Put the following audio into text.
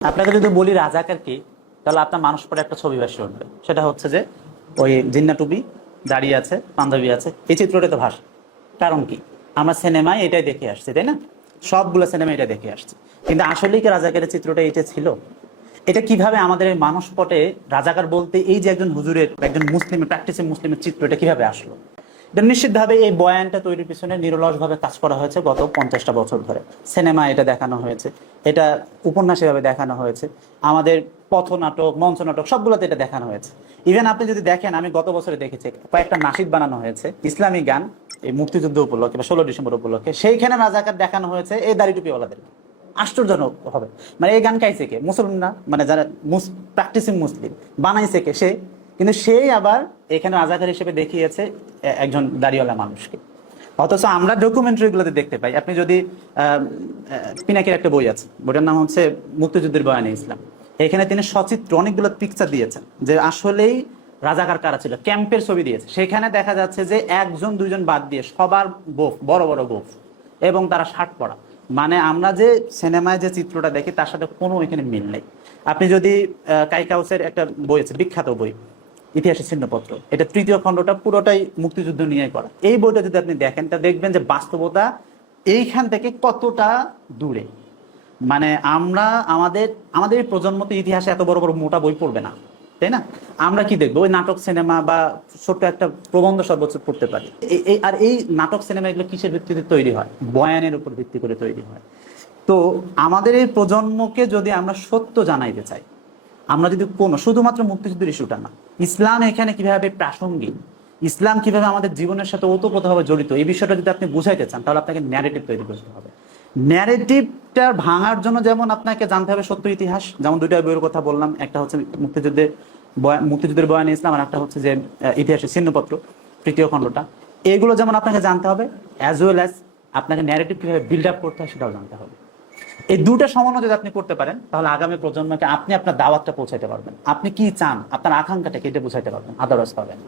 আপনাকে যদি বলি রাজাকার কি, তাহলে আপনার মানুষ পরে একটা ছবি ভাসে উঠবে। সেটা হচ্ছে যে ওই জিন্না টুপি, দাঁড়িয়ে আছে, পাঞ্জাবি আছে, এই চিত্রটা তো ভাসে। কারণ কি, আমরা সিনেমায় এটাই দেখে আসছি, তাই না? সবগুলো সিনেমা এটা দেখে আসছি। কিন্তু আসলেই কি রাজাকারের চিত্রটা এটা ছিল? এটা কিভাবে আমাদের এই মানুষ পটে রাজাকার বলতে এই যে একজন হুজুরের, একজন মুসলিমের, প্র্যাকটিসিং মুসলিমের চিত্র, এটা কিভাবে আসলো? এটা নিশ্চিতভাবে এই বয়ানটা তৈরির পিছনে নিরলসভাবে কাজ করা হয়েছে গত 50টা বছর ধরে। সিনেমা এটা দেখানো হয়েছে, এটা উপন্যাস এভাবে দেখানো হয়েছে, আমাদের পথনাটক, মঞ্চ নাটক সবগুলোতে এটা দেখানো হয়েছে। ইভেন আপনি যদি দেখেন, আমি গত বছরে দেখেছি কয়েকটা নাশিদ বানানো হয়েছে ইসলামী গান, এই মুক্তিযুদ্ধ উপলক্ষে বা 16 ডিসেম্বর উপলক্ষে, সেইখানে রাজাকার দেখানো হয়েছে এই দাড়ি টুপিওয়ালাদের। আশ্চর্যজনক হবে, মানে এই গান গাইছে কে? মুসলিম না, মানে যারা প্র্যাকটিসিং মুসলিম, বানাইছে কে? সে। কিন্তু সেই আবার এখানে রাজাকার হিসেবে দেখিয়েছে একজন দাড়িওয়ালা মানুষকে। অথচ আমরা ডকুমেন্টারিগুলোতে দেখতে পাই, আপনি যদি পিনাকির একটা বই আছে, বইটার নাম হচ্ছে মুক্তিযুদ্ধের বয়ানে ইসলাম। এখানে তিনি সচিত্র অনেকগুলো পিকচার দিয়েছেন যে আসলেই রাজাকার কারা ছিল, ক্যাম্পের ছবি দিয়েছে। সেখানে দেখা যাচ্ছে যে একজন দুইজন বাদ দিয়ে সবার গোফ, বড় বড় গোফ, এবং তারা শার্ট পরা। মানে আমরা যে সিনেমায় যে চিত্রটা দেখি তার সাথে কোনো এখানে মিল নেই। আপনি যদি কাইকাউসের একটা বই আছে, বিখ্যাত বই, ইতিহাসের চিহ্নপত্র, এটা তৃতীয় খণ্ডটা পুরোটাই মুক্তিযুদ্ধ নিয়ে করা। এই বইটা যদি আপনি দেখেন, তা দেখবেন যে বাস্তবতা এইখান থেকে কতটা দূরে। মানে আমরা আমাদের আমাদের এই প্রজন্ম তো ইতিহাসে এত বড় বড় মোটা বই পড়বে না, তাই না? আমরা কি দেখবো? ওই নাটক, সিনেমা বা ছোট্ট একটা প্রবন্ধ সর্বোচ্চ পড়তে পারি। আর এই নাটক, সিনেমা এগুলো কিসের ভিত্তিতে তৈরি হয়? বয়ানের উপর ভিত্তি করে তৈরি হয়। তো আমাদের এই প্রজন্মকে যদি আমরা সত্য জানাইতে চাই, আমরা যদি কোনো শুধুমাত্র মুক্তিযুদ্ধের ইস্যুটা না, ইসলাম এখানে কিভাবে প্রাসঙ্গিক, ইসলাম কিভাবে আমাদের জীবনের সাথে ওতপ্রোতভাবে জড়িত, এই বিষয়টা যদি আপনি বুঝাইতে চান, তাহলে আপনাকে ন্যারেটিভ তৈরি করতে হবে। ন্যারেটিভটা ভাঙার জন্য যেমন আপনাকে জানতে হবে সত্য ইতিহাস, যেমন দুইটা বইয়ের কথা বললাম, একটা হচ্ছে মুক্তিযুদ্ধের বয়ানে ইসলাম, আর একটা হচ্ছে যে ইতিহাসের চিহ্নপত্র, তৃতীয় খণ্ডটা। এগুলো যেমন আপনাকে জানতে হবে, অ্যাজ ওয়েল অ্যাজ আপনাকে ন্যারেটিভ কিভাবে বিল্ড আপ করতে হয় সেটাও জানতে হবে। এই দুটা সমন্বয় যদি আপনি করতে পারেন, তাহলে আগামী প্রজন্মকে আপনি আপনার দাওয়াতটা পৌঁছাইতে পারবেন। আপনি কি চান, আপনার আকাঙ্ক্ষাটা কেটে বুঝাইতে পারবেন, আদারওয়াইজ পাবেন।